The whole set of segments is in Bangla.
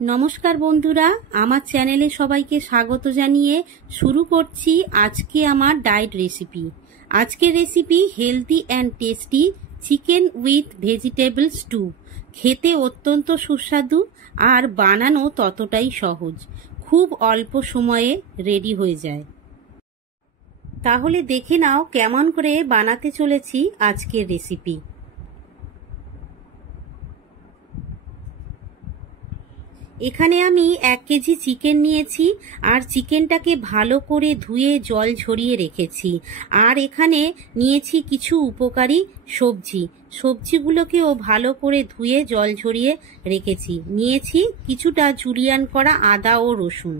নমস্কার বন্ধুরা, আমার চ্যানেলে সবাইকে স্বাগত জানিয়ে শুরু করছি আজকে আমার ডায়েট রেসিপি। আজকের recipe healthy and tasty chicken with vegetable stew. খেতে অত্যন্ত সুস্বাদু আর বানানো ততটাই সহজ। খুব অল্প সময়ে রেডি হয়ে যায়। তাহলে দেখে নাও কেমন করে বানাতে চলেছি আজকের রেসিপি। এখানে আমি 1 কেজি চিকেন নিয়েছি আর চিকেনটাকে ভালো করে ধুয়ে জল ঝরিয়ে রেখেছি। আর এখানে নিয়েছি কিছু উপকারী সবজিগুলোকেও ভালো করে ধুয়ে জল ঝরিয়ে রেখেছি। নিয়েছি কিছুটা জুলিয়ান করা আদা ও রসুন।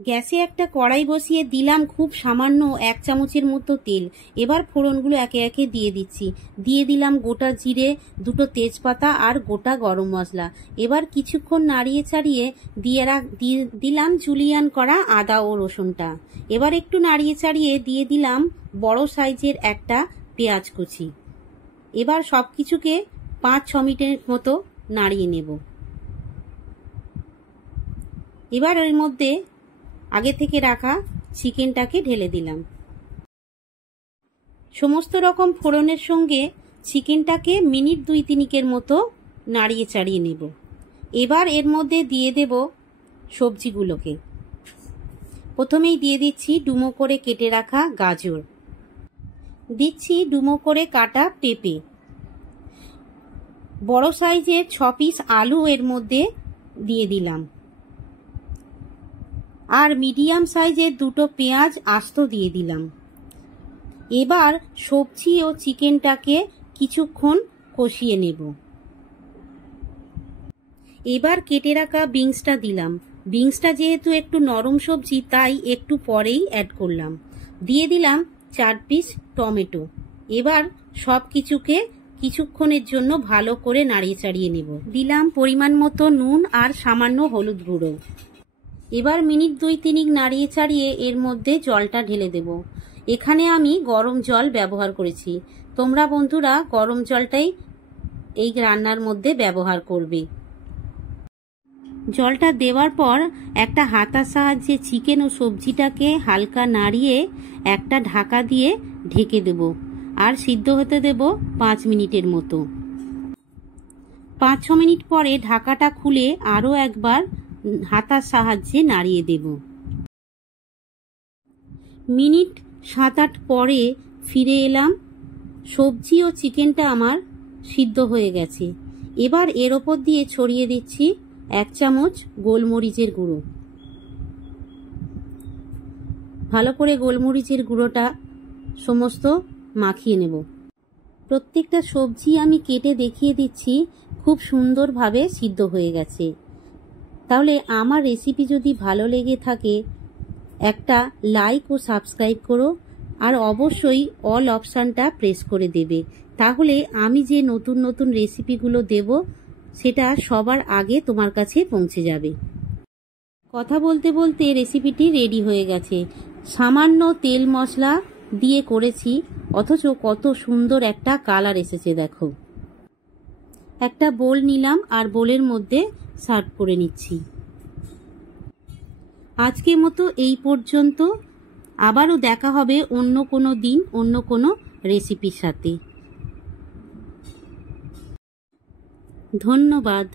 গ্যাসে একটা কড়াই বসিয়ে দিলাম খুব সামান্য 1 চামচের মতো তেল। এবার ফোড়নগুলো একে একে দিয়ে দিচ্ছি। দিয়ে দিলাম গোটা জিরে, 2টো তেজপাতা আর গোটা গরম মশলা। এবার কিছুক্ষণ নাড়িয়ে চাড়িয়ে দিয়ে দিলাম জুলিয়ান করা আদা ও রসুনটা। এবার একটু নাড়িয়ে চাড়িয়ে দিয়ে দিলাম বড় সাইজের একটা পেঁয়াজ কুচি। এবার সব কিছুকে 5-6 মিনিটের মতো নাড়িয়ে নেব। এবার এর মধ্যে আগে থেকে রাখা চিকেনটাকে ঢেলে দিলাম। সমস্ত রকম ফোড়নের সঙ্গে চিকেনটাকে মিনিট 2-3 মতো নাড়িয়ে চাড়িয়ে নেব। এবার এর মধ্যে দিয়ে দেব সবজিগুলোকে। প্রথমেই দিয়ে দিচ্ছি ডুমো করে কেটে রাখা গাজর, দিচ্ছি ডুমো করে কাটা পেঁপে, বড় সাইজের 6 পিস আলু এর মধ্যে দিয়ে দিলাম, আর মিডিয়াম সাইজের 2টো পেঁয়াজ আস্ত দিয়ে দিলাম। এবার সবজি ও চিকেনটাকে কিছুক্ষণ কষিয়ে নেব। এবার কেটে রাখা বিনসটা দিলাম। বিনসটা যেহেতু একটু নরম সবজি তাই একটু পরেই অ্যাড করলাম। দিয়ে দিলাম 4 পিস টমেটো। এবার সব কিছুকে কিছুক্ষণের জন্য ভালো করে নাড়িয়ে চাড়িয়ে নেব। দিলাম পরিমাণ মতো নুন আর সামান্য হলুদ গুঁড়ো। এবার মিনিট 2-3 নাড়িয়ে চাড়িয়ে এর মধ্যে জলটা ঢেলে দেব। এখানে আমি গরম জল ব্যবহার করেছি। তোমরা বন্ধুরা গরম জলটাই এই রান্নার মধ্যে ব্যবহার করবে। জলটা দেওয়ার পর একটা হাতার সাহায্যে চিকেন ও সবজিটাকে হালকা নাড়িয়ে একটা ঢাকা দিয়ে ঢেকে দেব আর সিদ্ধ হতে দেব 5 মিনিটের মতো। 5-6 মিনিট পরে ঢাকাটা খুলে আরও একবার হাতার সাহায্যে নাড়িয়ে দেব। মিনিট 7-8 পরে ফিরে এলাম। সবজি ও চিকেনটা আমার সিদ্ধ হয়ে গেছে। এবার এর ওপর দিয়ে ছড়িয়ে দিচ্ছি 1 চামচ গোলমরিচের গুঁড়ো। ভালো করে গোলমরিচের গুঁড়োটা সমস্ত মাখিয়ে নেব। প্রত্যেকটা সবজি আমি কেটে দেখিয়ে দিচ্ছি খুব সুন্দরভাবে সিদ্ধ হয়ে গেছে। তাহলে আমার রেসিপি যদি ভালো লেগে থাকে একটা লাইক ও সাবস্ক্রাইব করো, আর অবশ্যই অল অপশানটা প্রেস করে দেবে। তাহলে আমি যে নতুন নতুন রেসিপিগুলো দেব সেটা সবার আগে তোমার কাছে পৌঁছে যাবে। কথা বলতে বলতে রেসিপিটি রেডি হয়ে গেছে। সামান্য তেল মশলা দিয়ে করেছি, অথচ কত সুন্দর একটা কালার এসেছে দেখো। একটা বোল নিলাম আর বোলের মধ্যে সার্ভ করে নিচ্ছি। আজকের মতো এই পর্যন্ত। আবারও দেখা হবে অন্য কোনো দিন অন্য কোনো রেসিপির সাথে। ধন্যবাদ।